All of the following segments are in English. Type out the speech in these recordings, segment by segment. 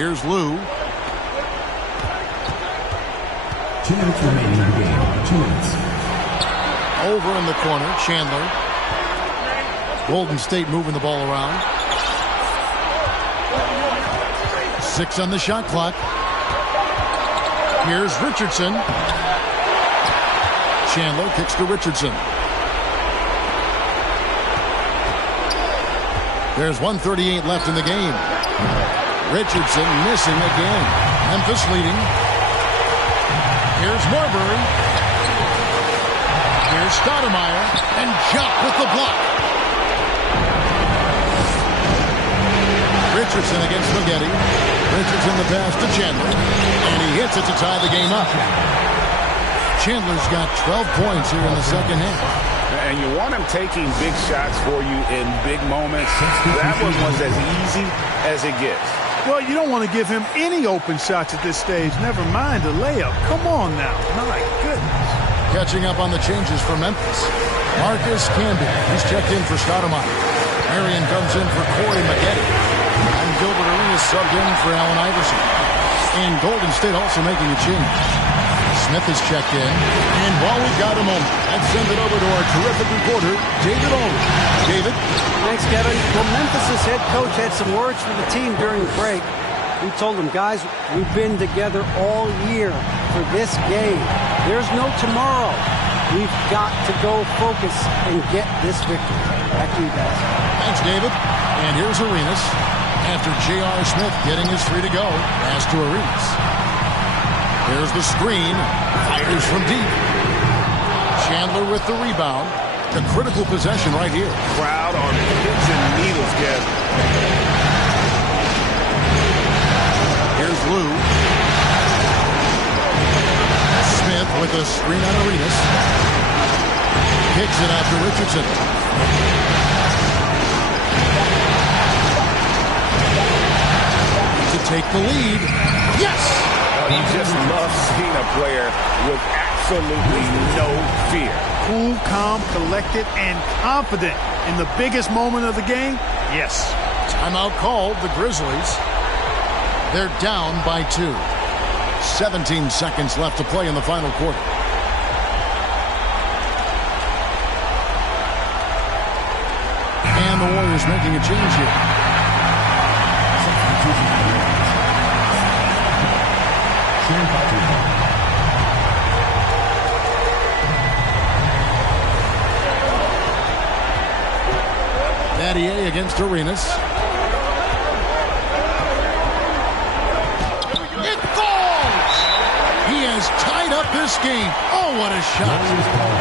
Here's Lou. 2 minutes remaining in the game. 2 minutes. Over in the corner, Chandler. Golden State moving the ball around. 6 on the shot clock. Here's Richardson. Chandler kicks to Richardson. There's 1:38 left in the game. Richardson missing again. Memphis leading. Here's Marbury. Here's Stoudemire. And Jock with the block. Richardson against Spaghetti. Richardson the pass to Chandler. And he hits it to tie the game up. Chandler's got 12 points here in the second half. And you want him taking big shots for you in big moments. That one was as easy as it gets. Well, you don't want to give him any open shots at this stage. Never mind a layup. Come on now. My goodness. Catching up on the changes for Memphis. Marcus Camby. He's checked in for Stoudemire. Marion comes in for Corey Maggette. And Gilbert Arenas subbed in for Allen Iverson. And Golden State also making a change. Smith is checked in. And while we've got a moment, let's send it over to our terrific reporter, David Aldridge. David? Thanks, Kevin. Well, Memphis' head coach had some words for the team during the break. He told them, guys, we've been together all year for this game. There's no tomorrow. We've got to go focus and get this victory. Back to you guys. Thanks, David. And here's Arenas. After J.R. Smith getting his 3 to go, pass to Arenas. There's the screen. Fires from deep. Chandler with the rebound. A critical possession right here. Crowd on pins and needles, Kev. Here's Lou. Smith with a screen on Arenas. Kicks it out to Richardson. To take the lead. Yes! You just love seeing a player with absolutely no fear. Cool, calm, collected, and confident in the biggest moment of the game. Yes. Timeout called, the Grizzlies. They're down by 2. 17 seconds left to play in the final quarter. And the Warriors making a change here. Battier against Arenas. It falls! He has tied up this game. Oh, what a shot.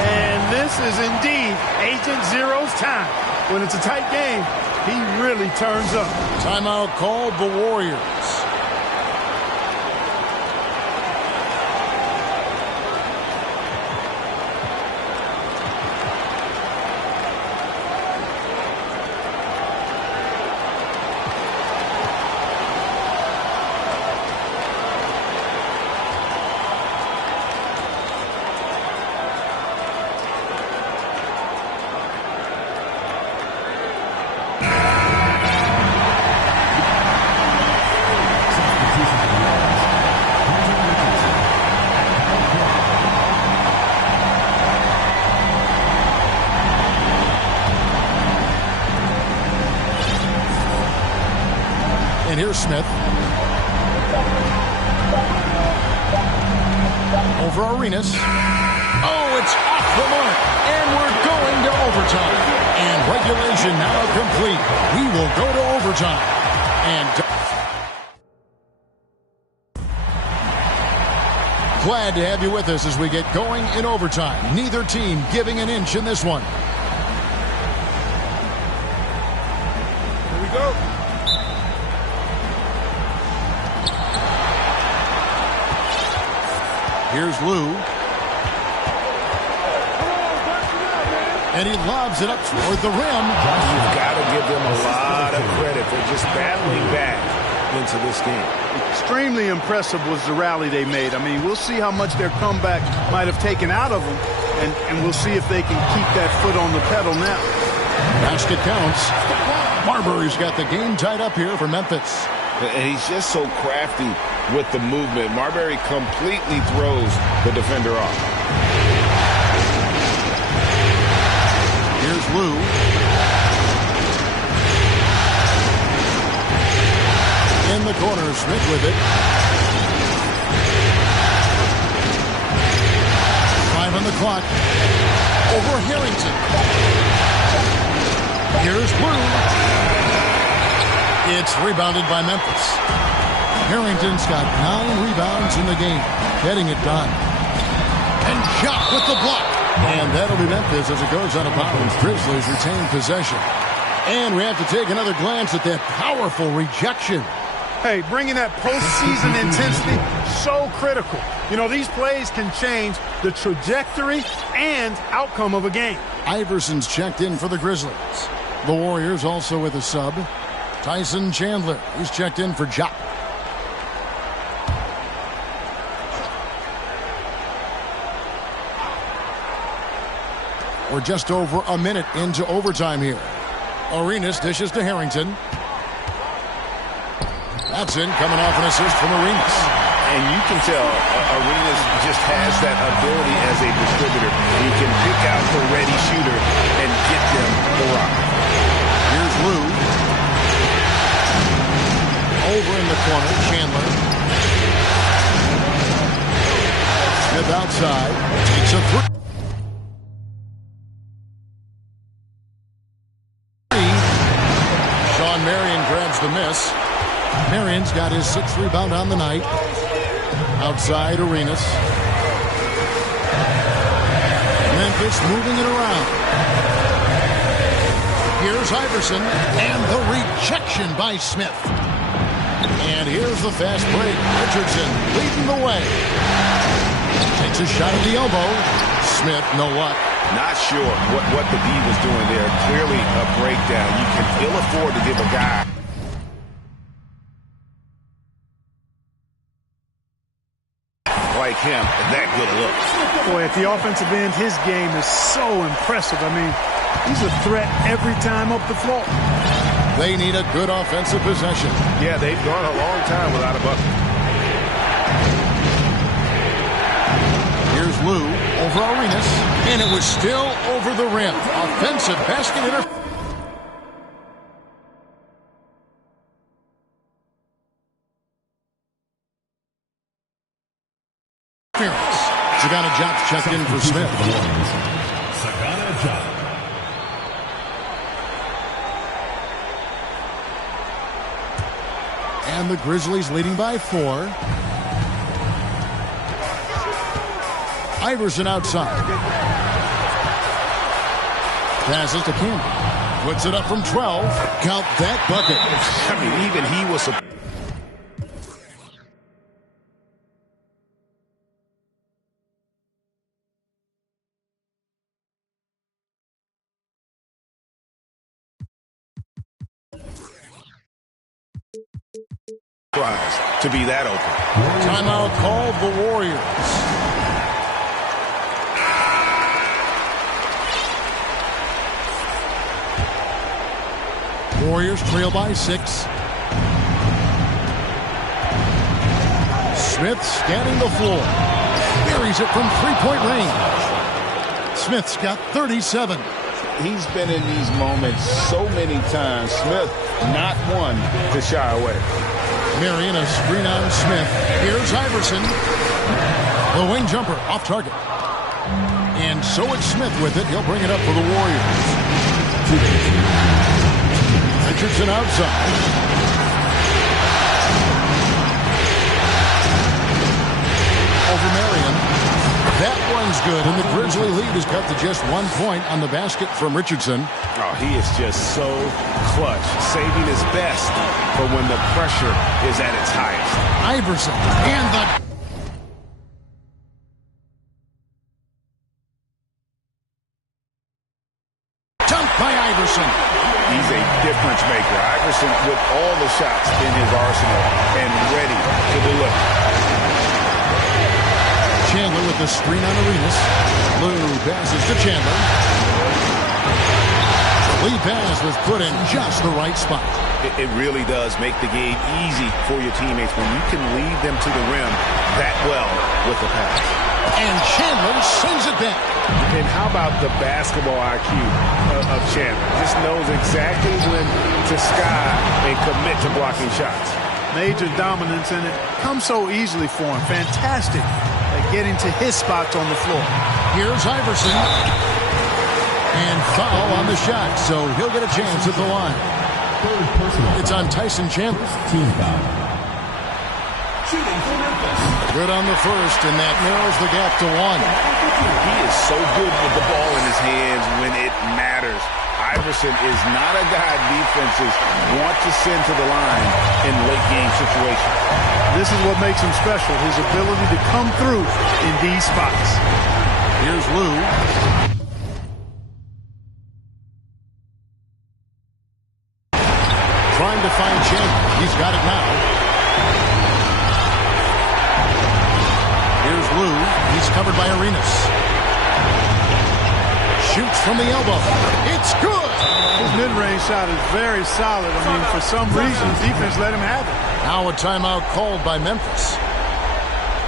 And this is indeed Agent Zero's time. When it's a tight game, he really turns up. Timeout called, the Warriors. And here's Smith. Over Arenas. Oh, it's off the mark. And we're going to overtime. And regulation now complete. We will go to overtime. And glad to have you with us as we get going in overtime. Neither team giving an inch in this one. Here we go. Here's Lou. And he lobs it up toward the rim. You've got to give them a lot of credit for just battling back into this game. Extremely impressive was the rally they made. I mean, we'll see how much their comeback might have taken out of them, and we'll see if they can keep that foot on the pedal now. Basket counts. Marbury's got the game tied up here for Memphis. And he's just so crafty with the movement. Marbury completely throws the defender off. Here's Lou. In the corner, Smith with it. 5 on the clock. Over Harrington. Here's Lou. It's rebounded by Memphis. Harrington's got 9 rebounds in the game, getting it done. And shot with the block. And that'll be Memphis as it goes out of bounds. Grizzlies retain possession. And we have to take another glance at that powerful rejection. Hey, bringing that postseason intensity, so critical. You know, these plays can change the trajectory and outcome of a game. Iverson's checked in for the Grizzlies. The Warriors also with a sub. Tyson Chandler, he's checked in for Ja. We're just over a minute into overtime here. Arenas dishes to Harrington. That's in, coming off an assist from Arenas. And you can tell Arenas just has that ability as a distributor. He can pick out the ready shooter and get them the rock. Here's Lou. Over in the corner, Chandler. Smith outside. Takes a three. Sean Marion grabs the miss. Marion's got his 6th rebound on the night. Outside Arenas. Memphis moving it around. Here's Iverson, and the rejection by Smith. And here's the fast break. Richardson leading the way. Takes a shot at the elbow. Smith, no luck. Not sure what the D was doing there. Clearly a breakdown. You can ill afford to give a guy like him that good a look. Boy, at the offensive end, his game is so impressive. I mean, he's a threat every time up the floor. They need a good offensive possession. Yeah, they've gone a long time without a bucket. Here's Lou over Arenas, and it was still over the rim. Offensive basket interference. Sagana Diop checked in for Smith. Sagana Diop. And the Grizzlies leading by 4. Iverson outside. Passes to Campbell. Puts it up from 12. Count that bucket. I mean, even he was a surprise to be that open. Timeout called the Warriors. Warriors trail by 6. Smith scanning the floor. Buries it from 3-point range. Smith's got 37. He's been in these moments so many times. Smith, not one to shy away. Marion, a screen on Smith. Here's Iverson. The wing jumper off target. And so it's Smith with it. He'll bring it up for the Warriors. Richardson outside. Over Marion. That one's good, and the Grizzly lead is cut to just 1 point on the basket from Richardson. Oh, he is just so clutch, saving his best for when the pressure is at its highest. Iverson and the dunk by Iverson. He's a difference maker. Iverson with all the shots in his arsenal and ready to deliver. Chandler with the screen on Arenas. Lou passes to Chandler. Lead pass was put in just the right spot. It really does make the game easy for your teammates when you can lead them to the rim that well with the pass. And Chandler sends it back. And how about the basketball IQ of Chandler? Just knows exactly when to sky and commit to blocking shots. Major dominance, and it comes so easily for him. Fantastic at getting to his spots on the floor. Here's Iverson. And foul on the shot, so he'll get a chance at the line. It's on Tyson Chandler. Team foul. Shooting for Memphis. Good on the first, and that narrows the gap to 1. He is so good with the ball in his hands when it matters. Iverson is not a guy defenses want to send to the line in late game situations. This is what makes him special, his ability to come through in these spots. Here's Lou. Trying to find Chandler. He's got it now. Here's Lou. He's covered by Arenas. Shoots from the elbow. It's good. His mid-range shot is very solid. I mean, for some reason, defense let him have it. Now a timeout called by Memphis.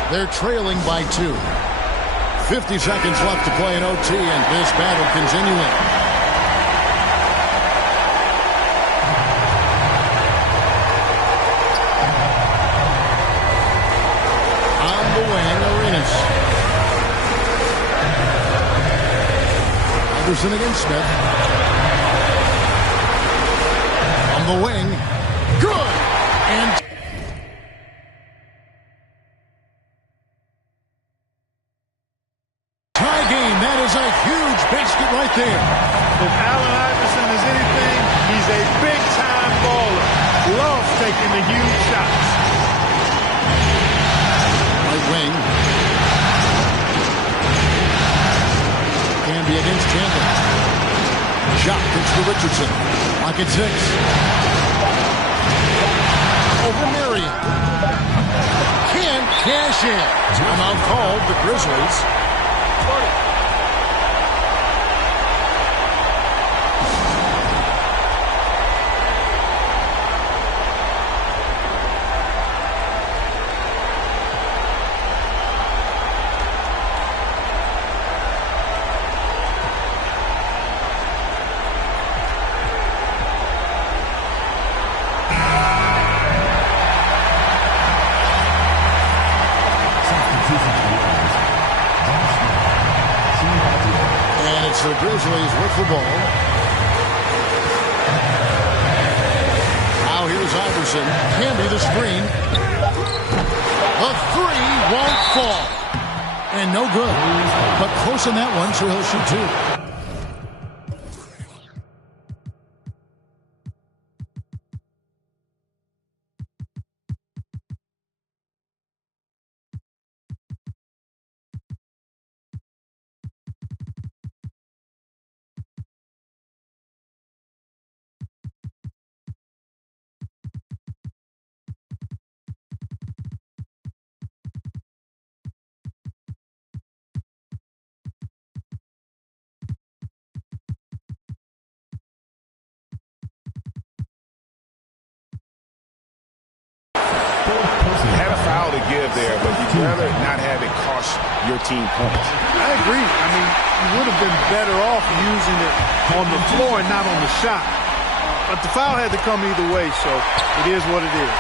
They're trailing by 2. 50 seconds left to play in OT, and this battle continuing. On the wing, Arenas. Iverson against Smith. On the wing. Good! And tie game. That is a huge basket right there. If Allen Iverson is anything, he's a big-time baller. Loves taking the huge shots. Right wing. Can be against Chandler. Shot gets to Richardson. Lock at 6. Over Marion. Can't cash in. Timeout called the Grizzlies. The Grizzlies with the ball. Now here's Iverson. Can be the screen. The 3 won't fall. And no good. But close in that one, so he'll shoot 2. Had a foul to give there, but you'd rather not have it cost your team points. I agree. I mean, you would have been better off using it on the floor and not on the shot. But the foul had to come either way, so it is what it is.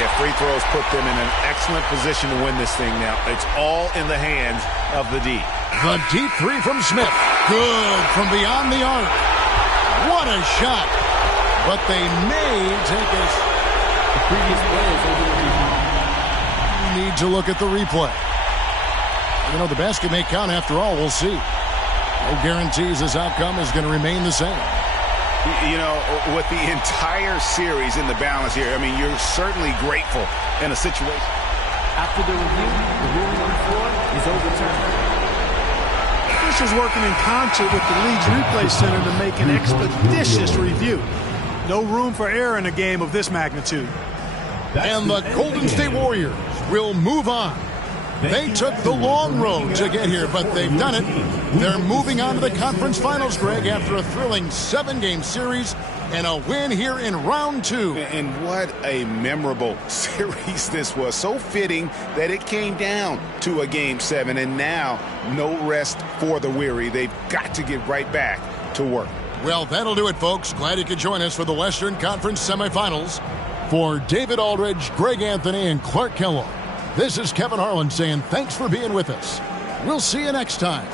Yeah, free throws put them in an excellent position to win this thing now. It's all in the hands of the D. The deep 3 from Smith. Good from beyond the arc. What a shot. But they may take us. The previous play is over the rebound. We need to look at the replay. You know, the basket may count after all. We'll see. No guarantees this outcome is going to remain the same. You know, with the entire series in the balance here, I mean, you're certainly grateful in a situation. After the review, the ruling on the floor is overturned. This is working in concert with the league's replay center to make an expeditious review. No room for error in a game of this magnitude. And the Golden State Warriors will move on They took the long road to get here, but they've done it. They're moving on to the conference finals, Greg, after a thrilling 7-game series and a win here in round 2. And what a memorable series this was. So fitting that it came down to a Game 7, and now no rest for the weary. They've got to get right back to work. Well, that'll do it, folks. Glad you could join us for the Western Conference semifinals. For David Aldridge, Greg Anthony, and Clark Kellogg, this is Kevin Harlan saying thanks for being with us. We'll see you next time.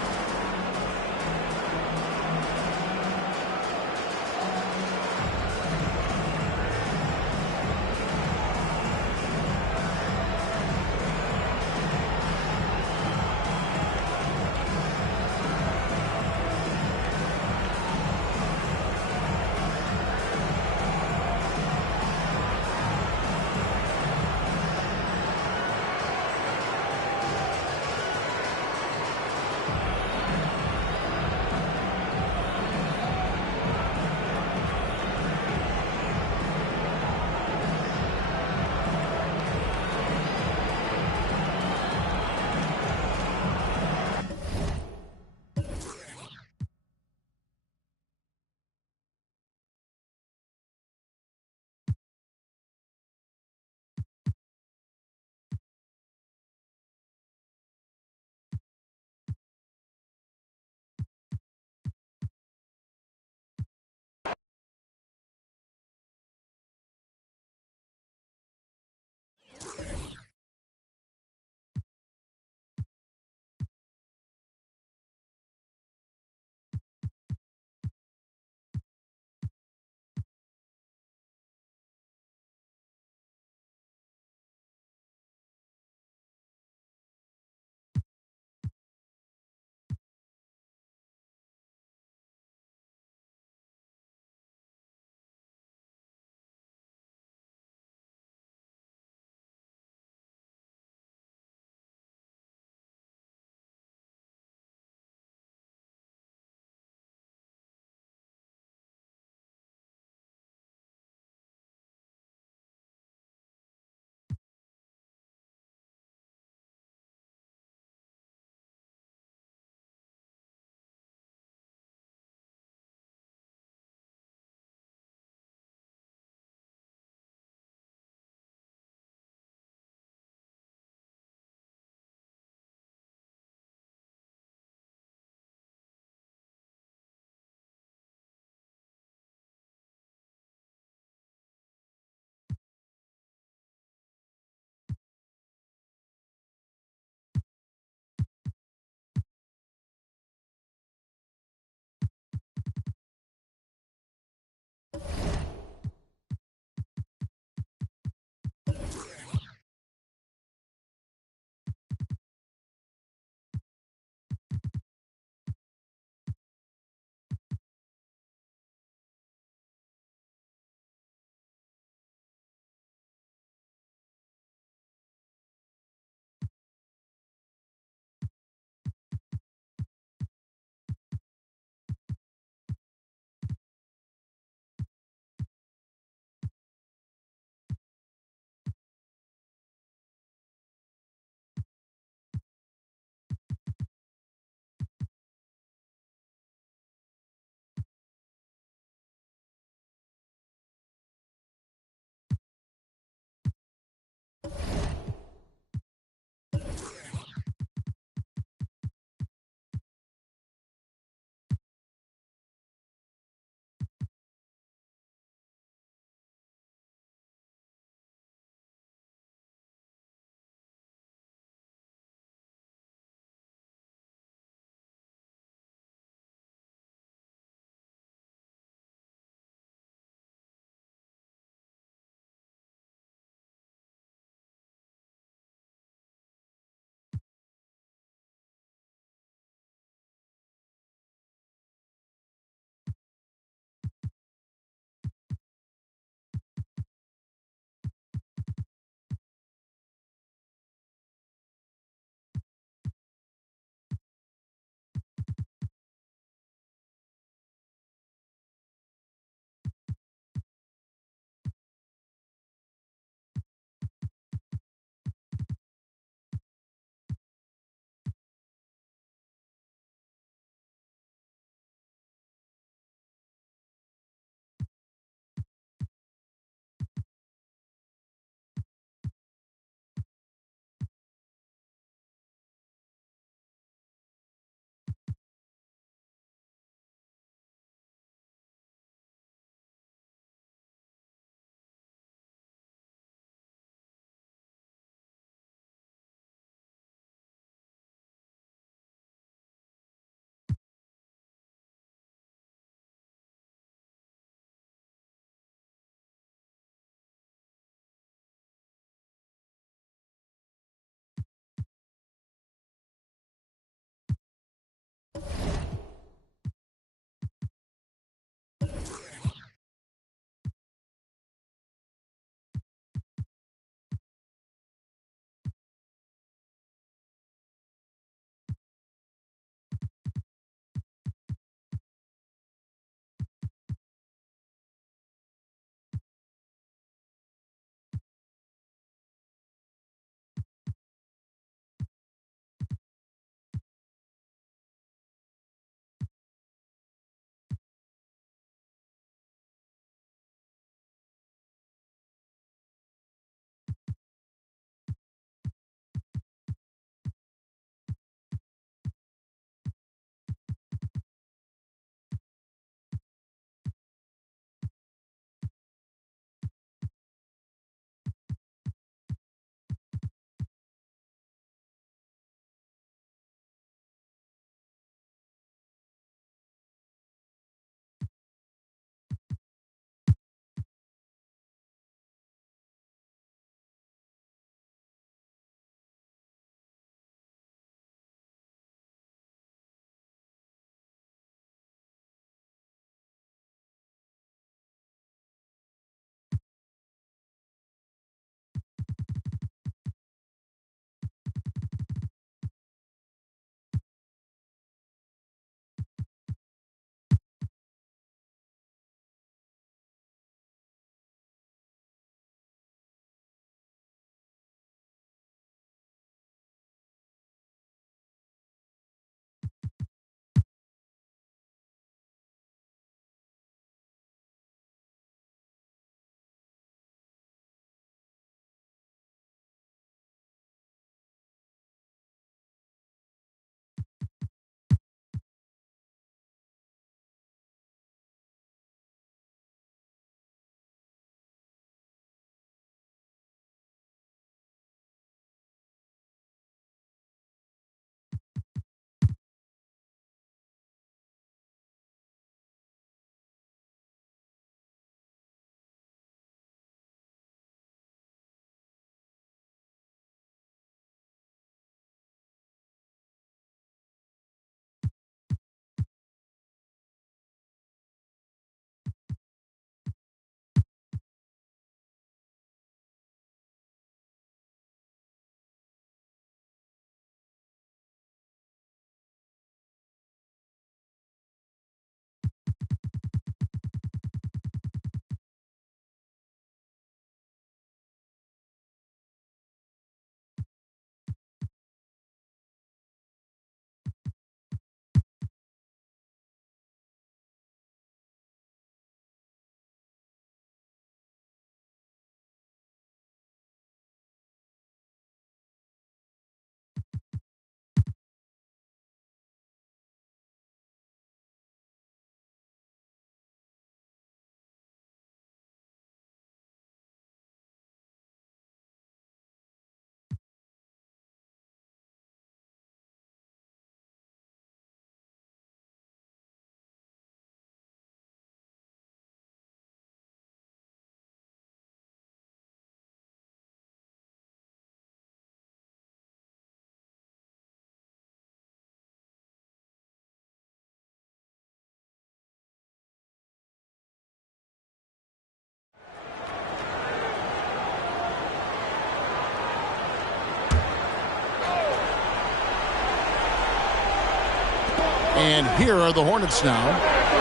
And here are the Hornets now.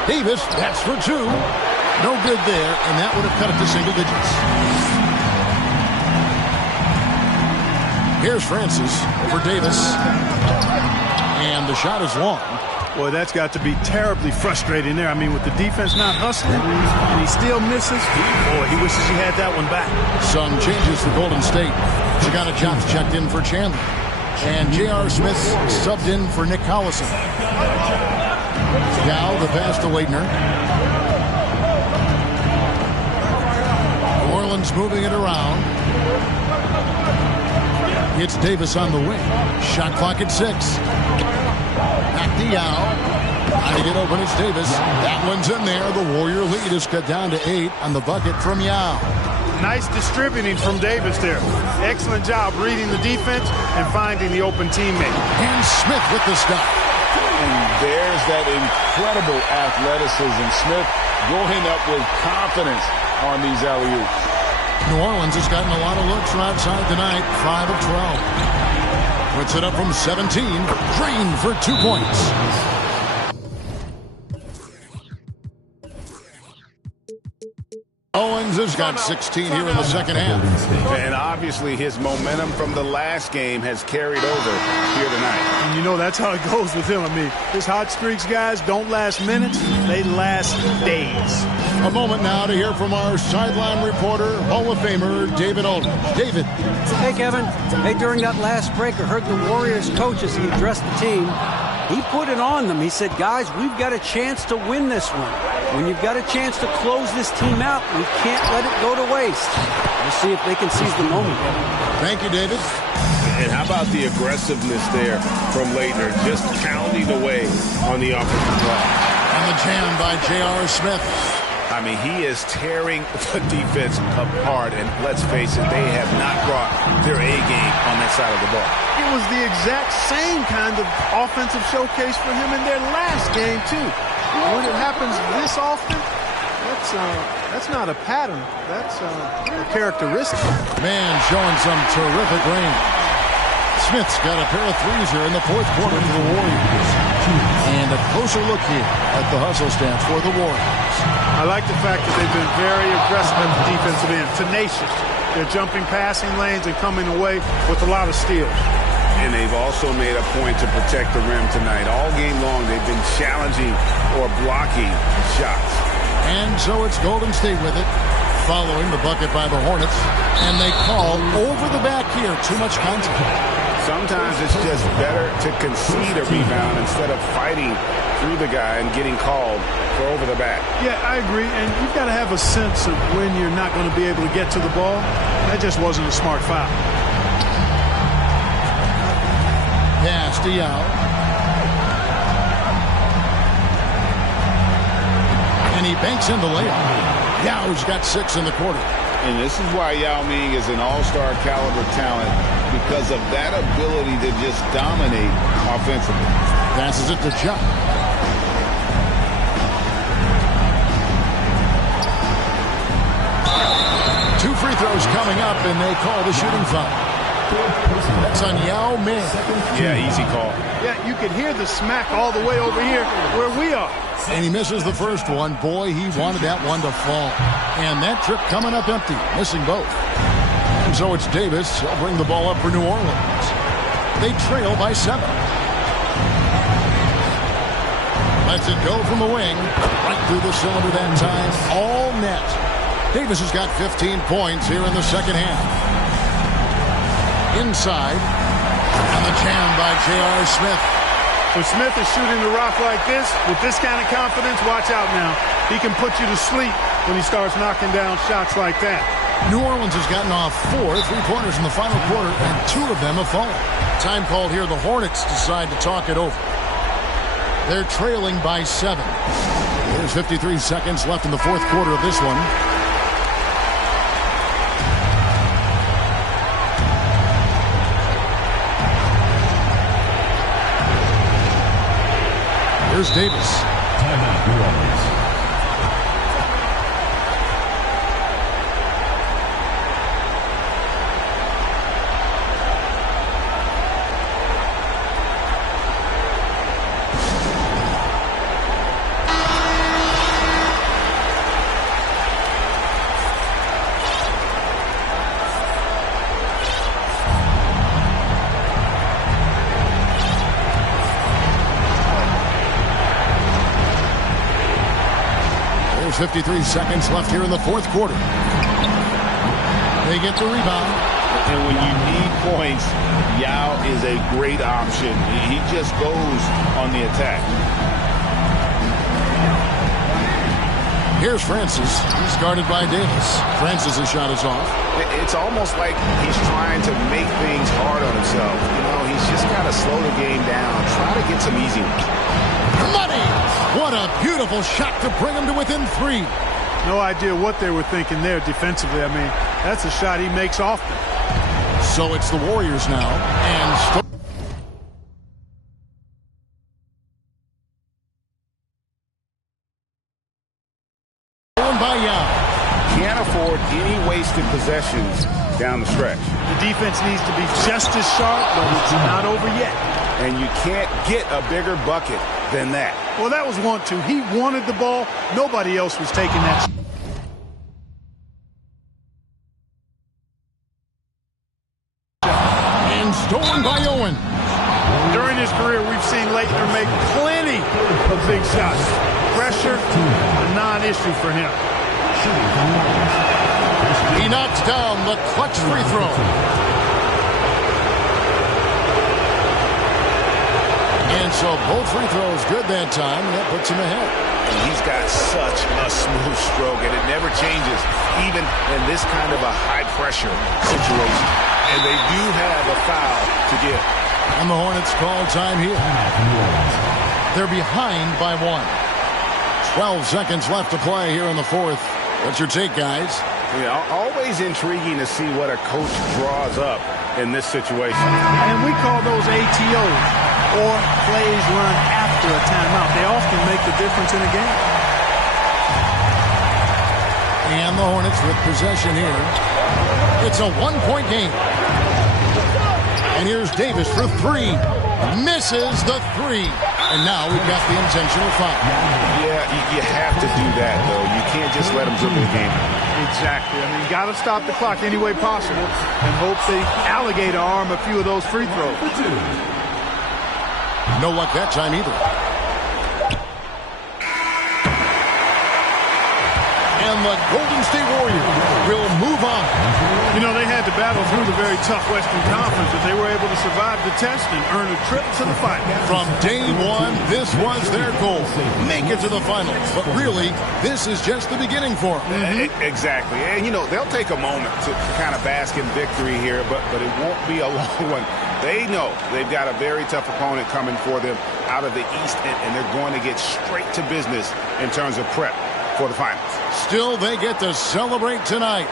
Davis, that's for 2. No good there, and that would have cut it to single digits. Here's Francis over Davis. And the shot is long. Boy, that's got to be terribly frustrating there. I mean, with the defense not hustling, and he still misses. Boy, he wishes he had that one back. Some changes for Golden State. Sagana Jones checked in for Chandler. And J.R. Smith subbed in for Nick Collison. Gal, the pass to Leitner. New Orleans moving it around. It's Davis on the wing. Shot clock at 6. Back to Yao. Trying to get open, it's Davis. That one's in there. The Warrior lead is cut down to 8 on the bucket from Yao. Nice distributing from Davis there. Excellent job reading the defense and finding the open teammate. And Smith with the stop. And there's that incredible athleticism. Smith going up with confidence on these alley-oops. New Orleans has gotten a lot of looks from outside tonight. 5 of 12. Puts it up from 17. Green for 2 points. Owens has got 16 here in the second half. And obviously his momentum from the last game has carried over here tonight. And you know that's how it goes with him. I mean, his hot streaks, guys, don't last minutes. They last days. A moment now to hear from our sideline reporter, Hall of Famer David Aldridge. David. Hey, Kevin. Hey, during that last break, I heard the Warriors coach as he addressed the team. He put it on them. He said, guys, we've got a chance to win this one. When you've got a chance to close this team out, we can't let it go to waste. We'll see if they can seize the moment. Thank you, David. And how about the aggressiveness there from Leitner, just pounding away on the offensive block. And the jam by J.R. Smith. I mean, he is tearing the defense apart, and let's face it, they have not brought their A game on that side of the ball. It was the exact same kind of offensive showcase for him in their last game, too. When it happens this often, that's not a pattern. That's a characteristic. Man showing some terrific range. Smith's got a pair of threes here in the fourth quarter for the Warriors. And a closer look here at the hustle stance for the Warriors. I like the fact that they've been very aggressive at the defensive end, tenacious. They're jumping passing lanes and coming away with a lot of steals. And they've also made a point to protect the rim tonight. All game long, they've been challenging or blocking shots. And so it's Golden State with it, following the bucket by the Hornets. And they call over the back here. Too much contact. Sometimes it's just better to concede a rebound instead of fighting through the guy and getting called for over the back. Yeah, I agree. And you've got to have a sense of when you're not going to be able to get to the ball. That just wasn't a smart foul. Pass to Yao. And he banks in the layup. Yao's got 6 in the quarter. And this is why Yao Ming is an all-star caliber talent, because of that ability to just dominate offensively. Passes it to Chuck. Two free throws coming up, and they call the shooting foul. That's on Yao Ming. Yeah, easy call. Yeah, you can hear the smack all the way over here where we are. And he misses the first one. Boy, he wanted that one to fall. And that trip coming up empty, missing both. And so it's Davis. He'll bring the ball up for New Orleans. They trail by 7. Lets it go from the wing. Right through the cylinder that time. All net. Davis has got 15 points here in the second half. Inside. And the jam by J.R. Smith. When Smith is shooting the rock like this, with this kind of confidence, watch out now. He can put you to sleep when he starts knocking down shots like that. New Orleans has gotten off 4 3-pointers in the final quarter, and 2 of them have fallen. Time called here. The Hornets decide to talk it over. They're trailing by 7. There's 53 seconds left in the fourth quarter of this one. Here's Davis. Timeout, New Orleans. 53 seconds left here in the fourth quarter. They get the rebound. And when you need points, Yao is a great option. He just goes on the attack. Here's Francis. He's guarded by Davis. Francis' shot is off. It's almost like he's trying to make things hard on himself. You know, he's just got to slow the game down, try to get some easy ones. Money! What a beautiful shot to bring him to within 3. No idea what they were thinking there defensively. I mean, that's a shot he makes often. So it's the Warriors now. And by Yao. Can't afford any wasted possessions down the stretch. The defense needs to be just as sharp, but it's not over yet. And you can't get a bigger bucket than that. Well, that was 1-2. He wanted the ball. Nobody else was taking that. And stolen by Owen. During his career, we've seen Laettner make plenty of big shots. Pressure, a non-issue for him. He knocks down the clutch free throw. And so both free throws good that time. That puts him ahead. And he's got such a smooth stroke, and it never changes, even in this kind of a high-pressure situation. And they do have a foul to give. And the Hornets call time here. They're behind by 1. 12 seconds left to play here in the fourth. What's your take, guys? Yeah, always intriguing to see what a coach draws up in this situation. And we call those ATOs, or plays run after a timeout. They often make the difference in a game. And the Hornets with possession here. It's a 1-point game. And here's Davis for 3. Misses the 3. And now we've got the intentional foul. Yeah, you have to do that, though. You can't just let them dribble the game. Exactly. I mean, you got to stop the clock any way possible and hope the alligator arm a few of those free throws. No luck that time either. And the Golden State Warriors will move on. You know, they had to battle through the very tough Western Conference, but they were able to survive the test and earn a trip to the finals. From day one, this was their goal. Make it to the finals. But really, this is just the beginning for them. Exactly. And, you know, they'll take a moment to kind of bask in victory here, but it won't be a long one. They know they've got a very tough opponent coming for them out of the East, and they're going to get straight to business in terms of prep for the finals. Still, they get to celebrate tonight.